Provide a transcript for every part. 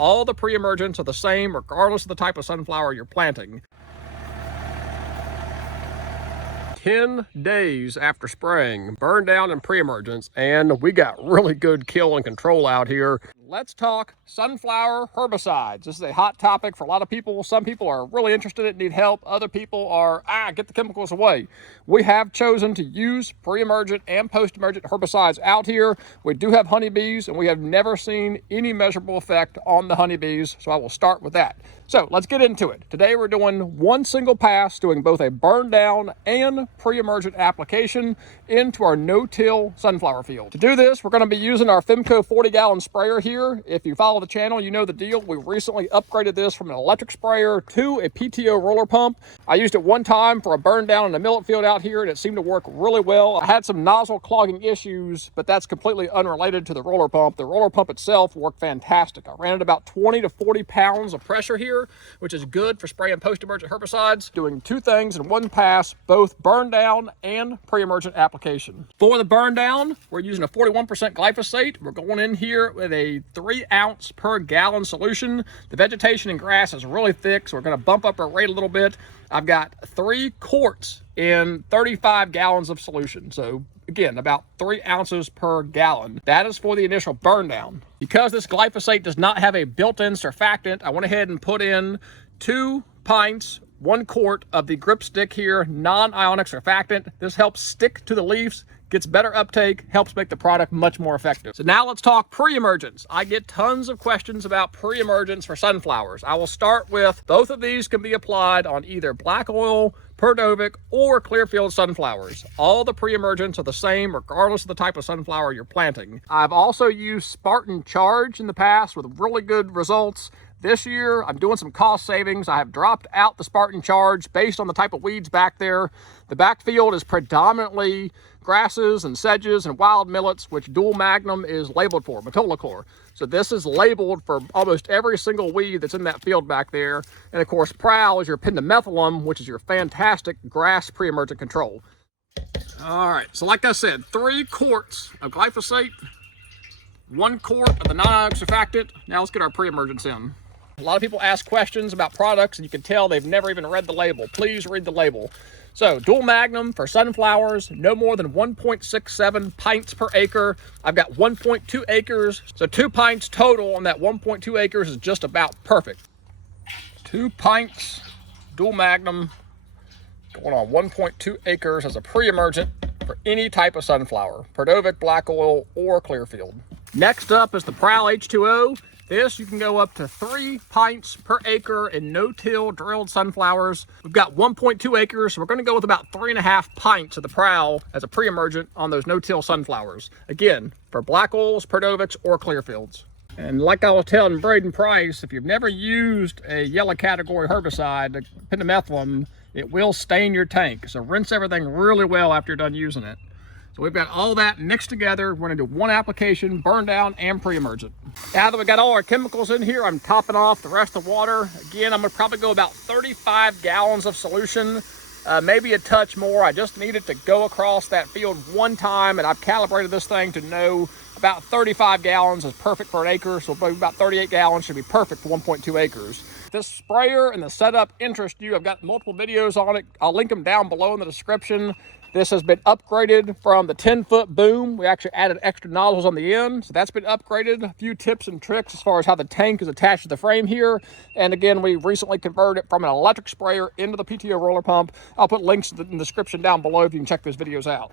All the pre-emergents are the same regardless of the type of sunflower you're planting. 10 days after spraying Burndown and pre-emergents, and we got really good kill and control out here. Let's talk sunflower herbicides. This is a hot topic for a lot of people. Some people are really interested in it, need help. Other people are, get the chemicals away. We have chosen to use pre-emergent and post-emergent herbicides out here. We do have honeybees, and we have never seen any measurable effect on the honeybees, so I will start with that. So let's get into it. Today we're doing one single pass, doing both a Burndown and pre-emergent application into our no-till sunflower field. To do this, we're going to be using our Femco 40-gallon sprayer here. If you follow the channel, you know the deal. We recently upgraded this from an electric sprayer to a PTO roller pump. I used it one time for a Burndown in a millet field out here, and it seemed to work really well. I had some nozzle clogging issues, but that's completely unrelated to the roller pump. The roller pump itself worked fantastic. I ran at about 20 to 40 pounds of pressure here, which is good for spraying post-emergent herbicides. Doing two things in one pass, both Burndown and pre-emergent application. For the Burndown, we're using a 41% glyphosate. We're going in here with a 3 ounce per gallon solution. The vegetation and grass is really thick, so we're going to bump up our rate a little bit. I've got 3 quarts in 35 gallons of solution. So again, about 3 ounces per gallon. That is for the initial Burndown. Because this glyphosate does not have a built-in surfactant, I went ahead and put in 2 pints, 1 quart of the grip stick here, non-ionic surfactant. This helps stick to the leaves, gets better uptake, helps make the product much more effective. So now let's talk pre-emergence. I get tons of questions about pre-emergence for sunflowers. I will start with both of these can be applied on either black oil, Perdovic, or clearfield sunflowers. All the pre-emergents are the same regardless of the type of sunflower you're planting. I've also used Spartan Charge in the past with really good results. This year, I'm doing some cost savings. I have dropped out the Spartan Charge based on the type of weeds back there. The backfield is predominantly grasses and sedges and wild millets, which dual magnum is labeled for, metolachlor. So this is labeled for almost every single weed that's in that field back there. And of course, Prowl is your pendimethalum, which is your fantastic grass pre-emergent control. All right, so like I said, 3 quarts of glyphosate, 1 quart of the non-ionic surfactant. Now let's get our pre-emergents in. A lot of people ask questions about products, and you can tell they've never even read the label. Please read the label. So, dual magnum for sunflowers, no more than 1.67 pints per acre. I've got 1.2 acres, so 2 pints total on that 1.2 acres is just about perfect. 2 pints, dual magnum, going on 1.2 acres as a pre-emergent for any type of sunflower, Perdovic, black oil, or clearfield. Next up is the Prowl H2O. This, you can go up to 3 pints per acre in no-till drilled sunflowers. We've got 1.2 acres, so we're going to go with about 3.5 pints of the Prowl as a pre-emergent on those no-till sunflowers. Again, for black oils, Perdovics, or clearfields. And like I was telling Braden Price, if you've never used a yellow category herbicide, pendimethalum, it will stain your tank. So rinse everything really well after you're done using it. So we've got all that mixed together. We're gonna do one application, Burndown and pre-emergent. Now that we got all our chemicals in here, I'm topping off the rest of the water. Again, I'm gonna probably go about 35 gallons of solution, maybe a touch more. I just need it to go across that field one time, and I've calibrated this thing to know about 35 gallons is perfect for an acre, so about 38 gallons should be perfect for 1.2 acres. If this sprayer and the setup interest you, I've got multiple videos on it. I'll link them down below in the description. This has been upgraded from the 10-foot boom. We actually added extra nozzles on the end, so that's been upgraded. A few tips and tricks as far as how the tank is attached to the frame here. And again, we recently converted it from an electric sprayer into the PTO roller pump. I'll put links in the description down below if you can check those videos out.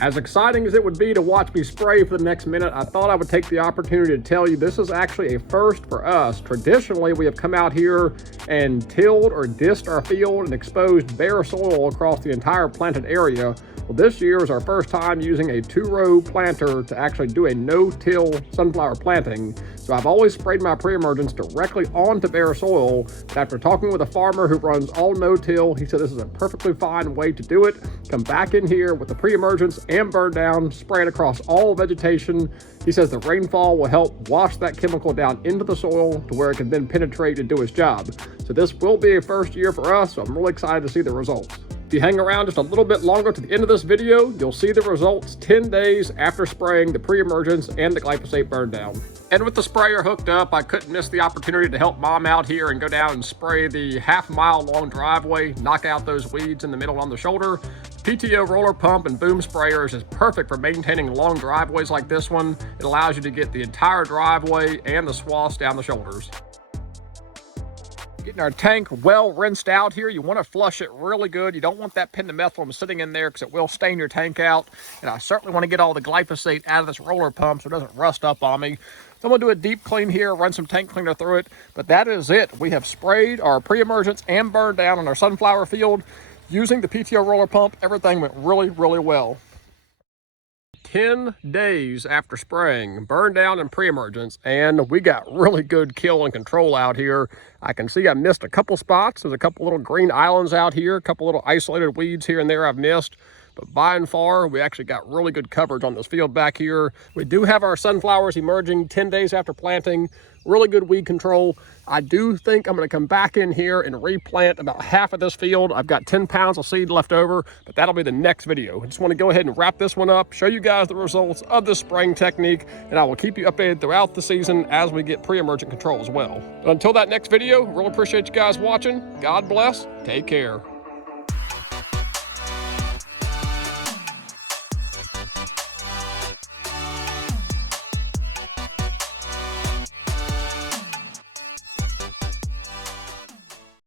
As exciting as it would be to watch me spray for the next minute, I thought I would take the opportunity to tell you this is actually a first for us. Traditionally, we have come out here and tilled or dissed our field and exposed bare soil across the entire planted area. Well, this year is our first time using a 2-row planter to actually do a no-till sunflower planting. So I've always sprayed my pre-emergents directly onto bare soil. But after talking with a farmer who runs all no-till, he said this is a perfectly fine way to do it. Come back in here with the pre-emergents and Burndown, spray it across all vegetation. He says the rainfall will help wash that chemical down into the soil to where it can then penetrate and do its job. So this will be a first year for us, so I'm really excited to see the results. If you hang around just a little bit longer to the end of this video, you'll see the results 10 days after spraying the pre-emergents and the glyphosate Burndown. And with the sprayer hooked up, I couldn't miss the opportunity to help Mom out here and go down and spray the half-mile long driveway, knock out those weeds in the middle on the shoulder. PTO roller pump and boom sprayers is perfect for maintaining long driveways like this one. It allows you to get the entire driveway and the swaths down the shoulders. Getting our tank well rinsed out here. You want to flush it really good. You don't want that pendimethalin sitting in there because it will stain your tank out. And I certainly want to get all the glyphosate out of this roller pump so it doesn't rust up on me. So I'm going to do a deep clean here, run some tank cleaner through it. But that is it. We have sprayed our pre-emergents and Burndown on our sunflower field. Using the PTO roller pump, everything went really, really well. 10 days after spraying Burndown and pre-emergents, and we got really good kill and control out here. I can see I missed a couple spots. There's a couple little green islands out here, a couple little isolated weeds here and there I've missed. But by and far, we actually got really good coverage on this field back here. We do have our sunflowers emerging 10 days after planting. Really good weed control. I do think I'm going to come back in here and replant about half of this field. I've got 10 pounds of seed left over, but that'll be the next video. I just want to go ahead and wrap this one up, show you guys the results of this spraying technique, and I will keep you updated throughout the season as we get pre-emergent control as well. But until that next video, really appreciate you guys watching. God bless. Take care.